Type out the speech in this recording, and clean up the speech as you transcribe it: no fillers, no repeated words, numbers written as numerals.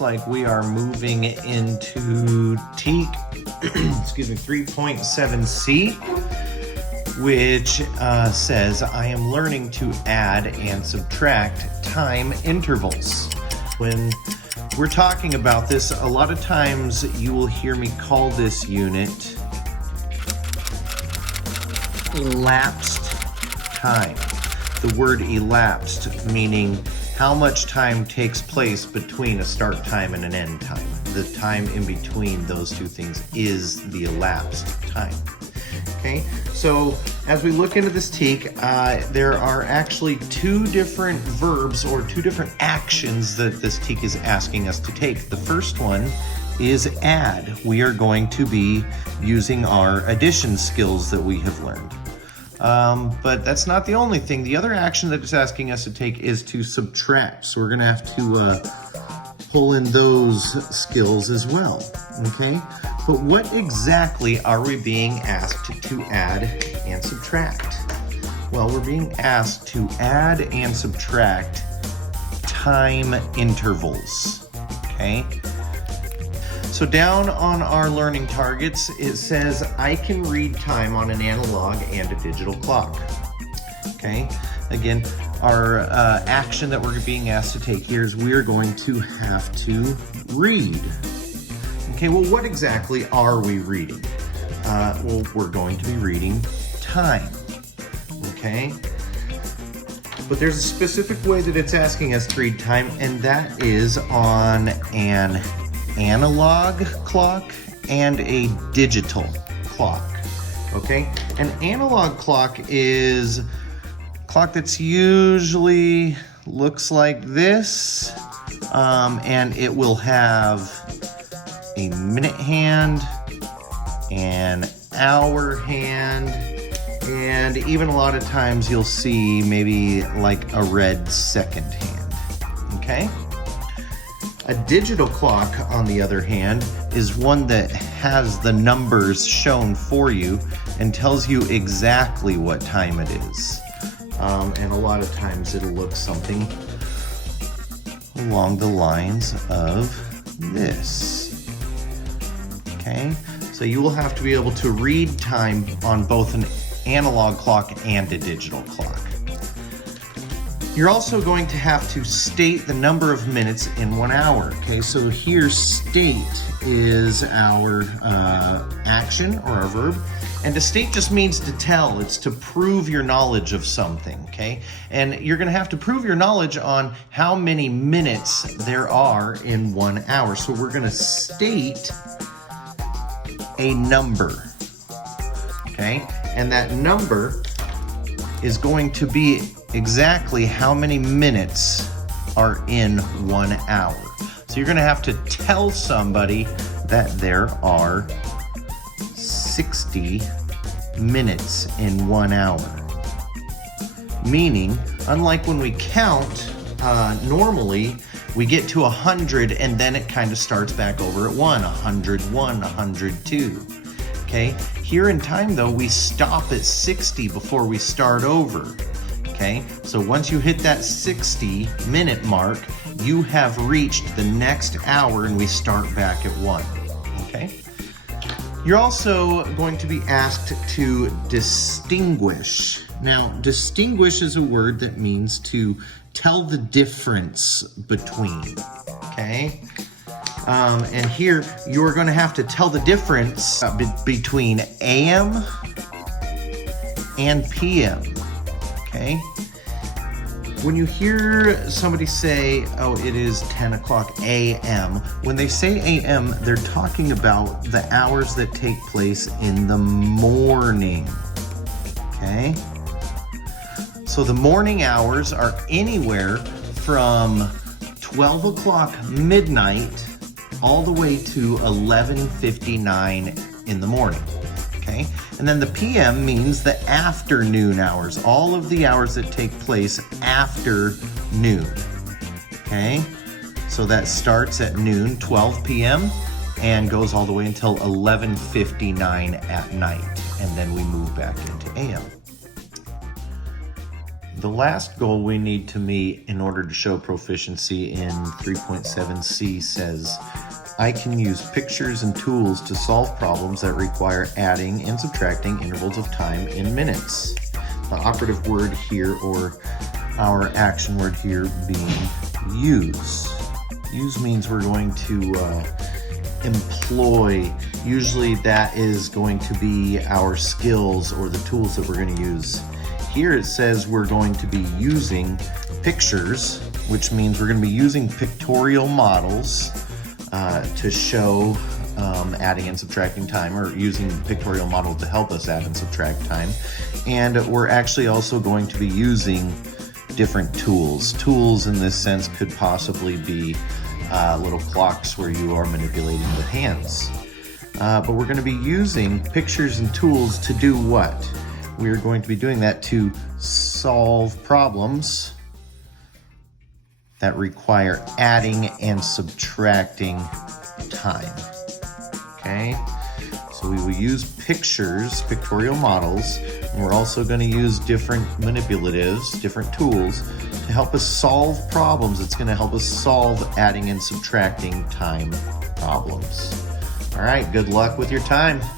looks like we are moving into TEK, excuse me, 3.7c, which says I am learning to add and subtract time intervals. When we're talking about this, a lot of times you will hear me call this unit elapsed time. The word elapsed meaning how much time takes place between a start time and an end time. The time in between those two things is the elapsed time. Okay, so as we look into this TEK, there are actually two different verbs or two different actions that this TEK is asking us to take. The first one is add. We are going to be using our addition skills that we have learned. But that's not the only thing. The other action that it's asking us to take is to subtract. So we're gonna have to pull in those skills as well, okay? But what exactly are we being asked to add and subtract? Well, we're being asked to add and subtract time intervals, okay? So down on our learning targets, it says I can read time on an analog and a digital clock. Okay, again, our action that we're being asked to take here is we're going to have to read. Okay, well, what exactly are we reading? Well, we're going to be reading time. Okay, but there's a specific way that it's asking us to read time, and that is on an analog clock and a digital clock. Okay, an analog clock is a clock that's usually looks like this, and it will have a minute hand, an hour hand, and even a lot of times you'll see maybe like a red second hand. Okay. A digital clock, on the other hand, is one that has the numbers shown for you and tells you exactly what time it is. And a lot of times it'll look something along the lines of this. Okay, so you will have to be able to read time on both an analog clock and a digital clock. You're also going to have to state the number of minutes in 1 hour. Okay, so here state is our action or our verb. And to state just means to tell. It's to prove your knowledge of something, okay? And you're gonna have to prove your knowledge on how many minutes there are in 1 hour. So we're gonna state a number, okay? And that number is going to be exactly how many minutes are in 1 hour. So you're gonna have to tell somebody that there are 60 minutes in 1 hour. Meaning, unlike when we count, normally we get to 100 and then it kind of starts back over at 101, 102. Okay, here in time though, we stop at 60 before we start over. Okay, so once you hit that 60-minute mark, you have reached the next hour and we start back at 1, okay? You're also going to be asked to distinguish. Now, distinguish is a word that means to tell the difference between, okay? And here, you're gonna have to tell the difference between AM and PM. Okay. When you hear somebody say, oh, it is 10 o'clock a.m., when they say a.m., they're talking about the hours that take place in the morning. Okay. So the morning hours are anywhere from 12 o'clock midnight all the way to 11:59 in the morning. Okay, and then the PM means the afternoon hours, all of the hours that take place after noon. Okay, so that starts at noon, 12 p.m., and goes all the way until 11:59 at night, and then we move back into AM. The last goal we need to meet in order to show proficiency in 3.7c says, I can use pictures and tools to solve problems that require adding and subtracting intervals of time in minutes. The operative word here, or our action word here, being use. Use means we're going to employ. Usually that is going to be our skills or the tools that we're going to use. Here it says we're going to be using pictures, which means we're going to be using pictorial models to show adding and subtracting time, or using pictorial model to help us add and subtract time. And we're actually also going to be using different tools. Tools in this sense could possibly be little clocks where you are manipulating with hands. But we're going to be using pictures and tools to do what? We are going to be doing that to solve problems that require adding and subtracting time. Okay, so we will use pictures, pictorial models, and we're also going to use different manipulatives, different tools to help us solve problems. It's going to help us solve adding and subtracting time problems. All right, good luck with your time.